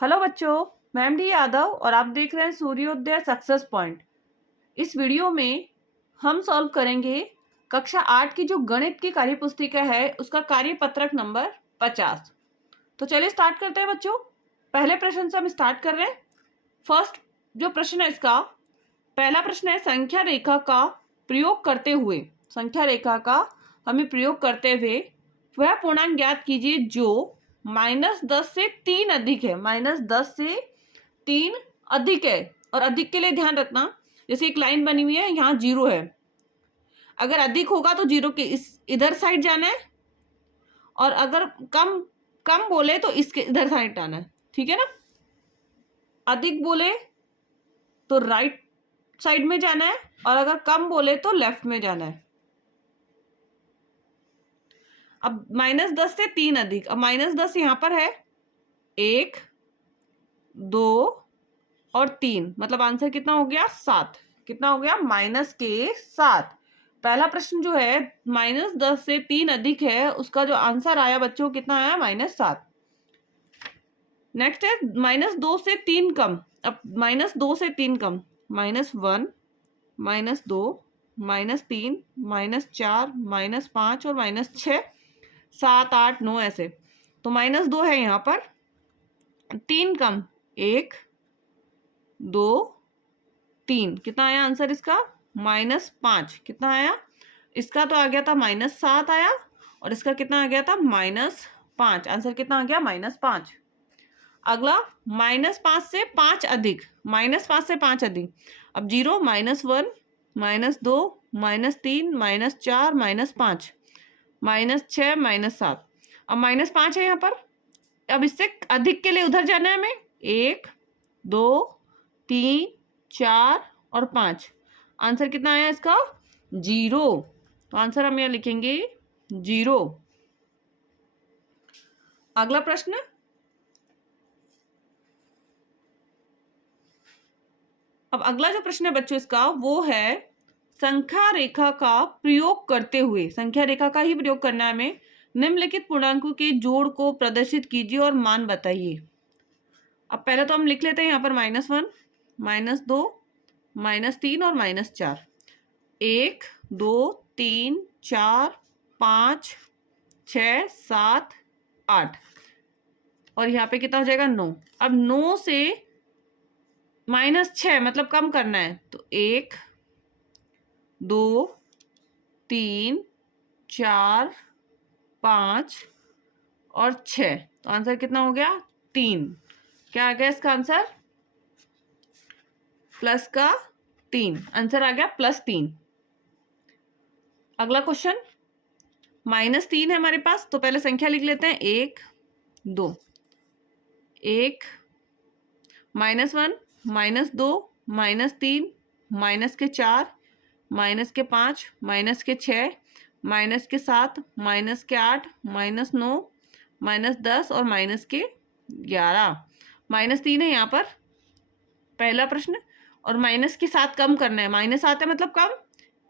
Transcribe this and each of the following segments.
Hello बच्चों, मैं M D Yadav और आप देख रहे हैं सूर्योदय सक्सेस पॉइंट। इस वीडियो में हम सॉल्व करेंगे कक्षा 8 की जो गणित की कार्य पुस्तिका है उसका कार्य पत्रक नंबर 50। तो चलिए स्टार्ट करते हैं बच्चों। पहले प्रश्न से हम स्टार्ट कर रहे हैं। फर्स्ट जो प्रश्न है इसका पहला प्रश्न है, संख्या रेखा का प्रयोग करते हुए, संख्या रेखा का हमें प्रयोग करते हुए वह पूर्णांक ज्ञात कीजिए जो -10 से 3 अधिक है। -10 से 3 अधिक है, और अधिक के लिए ध्यान रखना, जैसे एक लाइन बनी हुई है, यहाँ 0 है। अगर अधिक होगा तो 0 के इधर साइड जाना है, और अगर कम कम बोले तो इसके इधर साइड आना है। ठीक है ना? अधिक बोले तो राइट साइड में जाना है, और अगर कम बोले तो लेफ्ट में जाना है। अब -10 से 3 अधिक, अब -10 यहां पर है, 1, 2 और 3, मतलब आंसर कितना हो गया? 7। कितना हो गया? -7। पहला प्रश्न जो है -10 से 3 अधिक है, उसका जो आंसर आया बच्चों कितना आया? -7। नेक्स्ट है -2 से 3 कम। अब -2 से 3 कम, -1, -2, -3, -4, -5 और -6, 7, 8, 9 ऐसे। तो -2 है यहाँ पर, 3 कम, 1, 2, 3, कितना आया आंसर इसका? -5। कितना आया इसका? तो आ गया था -7 आया, और इसका कितना आ गया था? -5। आंसर कितना आ गया? -5। अगला -5 से 5 अधिक, -5 से 5 अधिक। अब 0, -1, -2, -3, -4, -5, -6, -7। अब -5 है यहाँ पर। अब इससे अधिक के लिए उधर जाना है हमें, 1, 2, 3, 4 और 5। आंसर कितना आया इसका? 0। तो आंसर हम यहाँ लिखेंगे 0। अगला प्रश्न, अब अगला जो प्रश्न है बच्चों इसका वो है, संख्या रेखा का प्रयोग करते हुए, संख्या रेखा का ही प्रयोग करना है हमें, निम्नलिखित पूर्णांकों के जोड़ को प्रदर्शित कीजिए और मान बताइए। अब पहले तो हम लिख लेते हैं यहाँ पर -1, -2, -3 और -4। 1, 2, 3, 4, 5, 6, 7, 8, और यहाँ पे कितना हो जाएगा? 9। अब 9 से -6 मतलब कम करना है, तो 1, 2, 3, 4, 5 और 6। तो आंसर कितना हो गया? 3। क्या आ गया इसका आंसर? प्लस का 3। आंसर आ गया +3। अगला क्वेश्चन, -3 है हमारे पास, तो पहले संख्या लिख लेते हैं, 1, 2, 1, -1, -2, -3, -4, -5, -6, -7, -8, -9, -10 और -11। -3 है यहाँ पर पहला प्रश्न, और माइनस के 7 कम करना है। -7 है मतलब कम,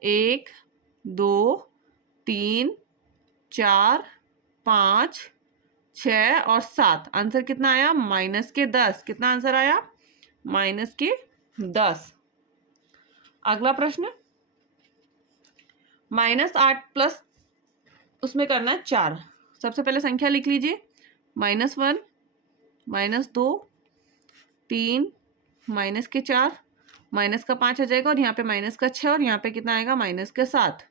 1, 2, 3, 4, 5, 6 और 7। आंसर कितना आया? -10। कितना आंसर आया? -10। अगला प्रश्न, -8 प्लस उसमें करना है 4। सबसे पहले संख्या लिख लीजिए, -1, -2, 3, -4, -5 आ जाएगा, और यहाँ पे -6, और यहाँ पे कितना आएगा? -7।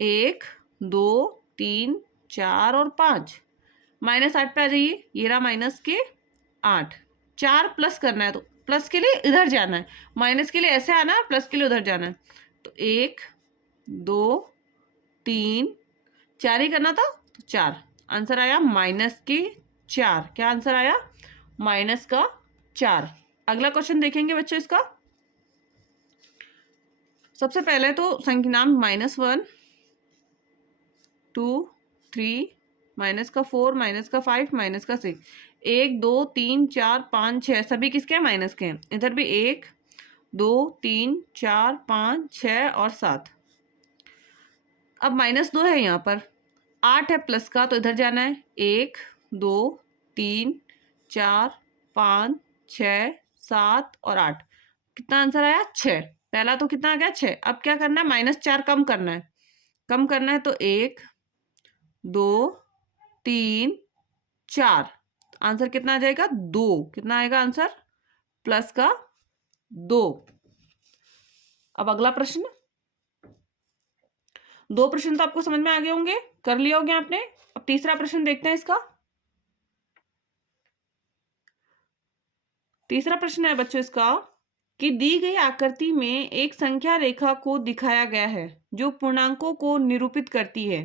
1, 2, 3, 4 और 5। -8 पे आ जाइए, ये रहा -8। 4 प्लस करना है, तो प्लस के लिए इधर जाना है, माइनस के लिए ऐसे आना है, प्लस के लिए उधर जाना है। तो 1, 2, 3, 4 ही करना था, तो 4। आंसर आया -4। क्या आंसर आया? -4। अगला क्वेश्चन देखेंगे बच्चों इसका। सबसे पहले तो संख्या नाम -1, 2, 3, -4, -5, -6। 1, 2, 3, 4, 5, 6 सभी किसके हैं? माइनस के हैं। इधर भी 1, 2, 3, 4, 5, 6 और 7। अब -2 है यहाँ पर, 8 है प्लस का, तो इधर जाना है, 1, 2, 3, 4, 5, 6, 7 और 8। कितना आंसर आया? 6। पहला तो कितना आ गया? 6। अब क्या करना है? -4 कम करना है। कम करना है तो 1, 2, 3, 4। आंसर कितना आ जाएगा? 2। कितना आएगा आंसर? प्लस का 2। अब अगला प्रश्न। 2 प्रश्न तो आपको समझ में आ गए होंगे, कर लिए होंगे आपने। अब तीसरा प्रश्न देखते हैं इसका। तीसरा प्रश्न है बच्चों इसका कि दी गई आकृति में एक संख्या रेखा को दिखाया गया है जो पूर्णांकों को निरूपित करती है।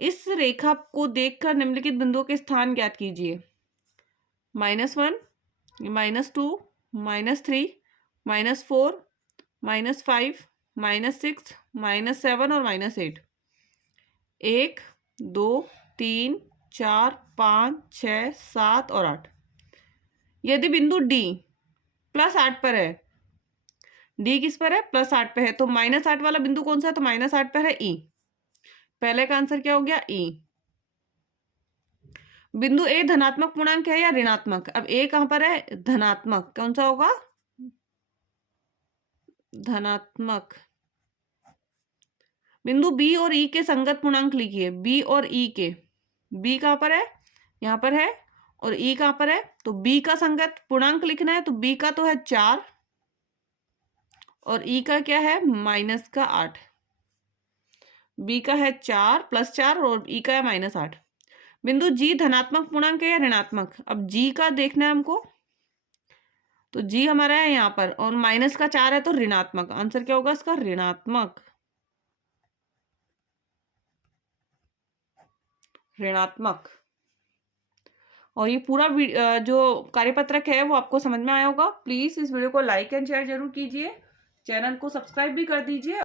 इस रेखा को देखकर निम्नलिखित बिंदुओं के स्थान ज्ञात कीजिए। -1, -2, -3, -4, -5, -6, -7 और -8। 1, 2, 3, 4, 5, 6, 7 और 8। यदि बिंदु डी +8 पर है, डी किस पर है? +8 पे है, तो -8 वाला बिंदु कौन सा है? तो -8 पर है ई। पहले का आंसर क्या हो गया? ई। बिंदु ए धनात्मक पूर्णांक है या ऋणात्मक? अब ए कहां पर है? धनात्मक। कौन सा होगा? धनात्मक। बिंदु बी और ई के संगत पूर्णांक लिखिए। बी और ई के। बी कहां पर है? यहां पर है। और ई कहां पर है? तो बी का संगत पूर्णांक लिखना है, तो बी का तो है 4 और ई का क्या है? -8। बी का है 4 +4 और ई का है -8। बिंदु जी धनात्मक पूर्णांक है या ऋणात्मक? अब जी का देखना है हमको, तो जी हमारा है यहाँ पर और -4 है तो ऋणात्मक। आंसर क्या होगा इसका? ऋणात्मक। ऋणात्मक। और ये पूरा जो कार्यपत्रक है वो आपको समझ में आया होगा। प्लीज इस वीडियो को लाइक एंड शेयर जरूर कीजिए। चैनल को सब्सक्राइब भी कर दीजिए।